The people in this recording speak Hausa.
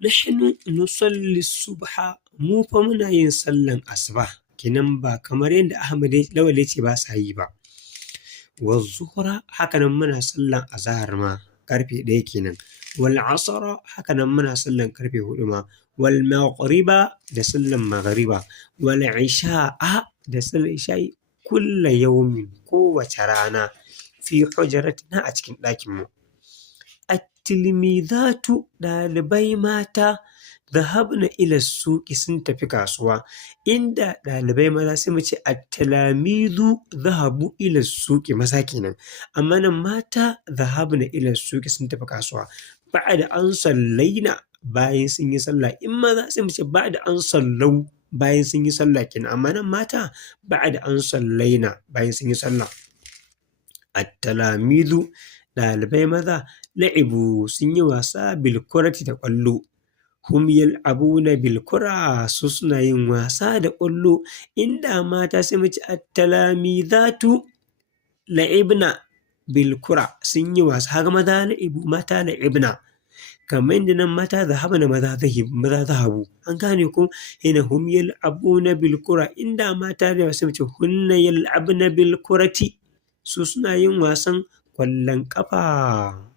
nahnu nusalli subha mu fa muna yin sallan asuba kenan ba kamar yadda Ahmad Lawal yace ba sa yi ba. Wa zuhra haka nan muna sallan azahar ma ƙarfe 1 kenan. Wal asra haka nan muna sallan ƙarfe 4 ma. Wal maghriba da sallan maghriba. Wal isha'a da sallan isha'i kulla yaumin kowace rana fi hujratina a cikin ɗakin mu. At-tilmidatu ɗalibai mata dhahabna ila suqi sun tafi kasuwa. Inda ɗalibai maza sai mu ce at-talamizu dhahabu ila suqi maza kenan. Amma nan mata dhahabna ila suqi sun tafi kasuwa. Ba'da an sallaina bayan sun yi sallah. In maza sai mu ce ba'da an sallau bayan sun yi sallah kenan. Amma nan mata ba'da an sallaina bayan sun yi sallah. At-talamizu ɗalibai maza la'ibu sun yi wasa bil kurati da ƙwallo. Hum yal'abuna bil kura su suna yin wasa da ƙwallo. Inda mata sai mu ce at-talamizatu la'ibna bil kura sun yi wasa. Haka maza la'ibu mata la'ibna. Kamar yadda nan mata dhahabna maza dhahabu. An gane ko? Hina hum yal'abuna bil kura inda mata ne sai mu ce hunna yal'abna bil kurati su suna yin wasan ƙwallon ƙafa.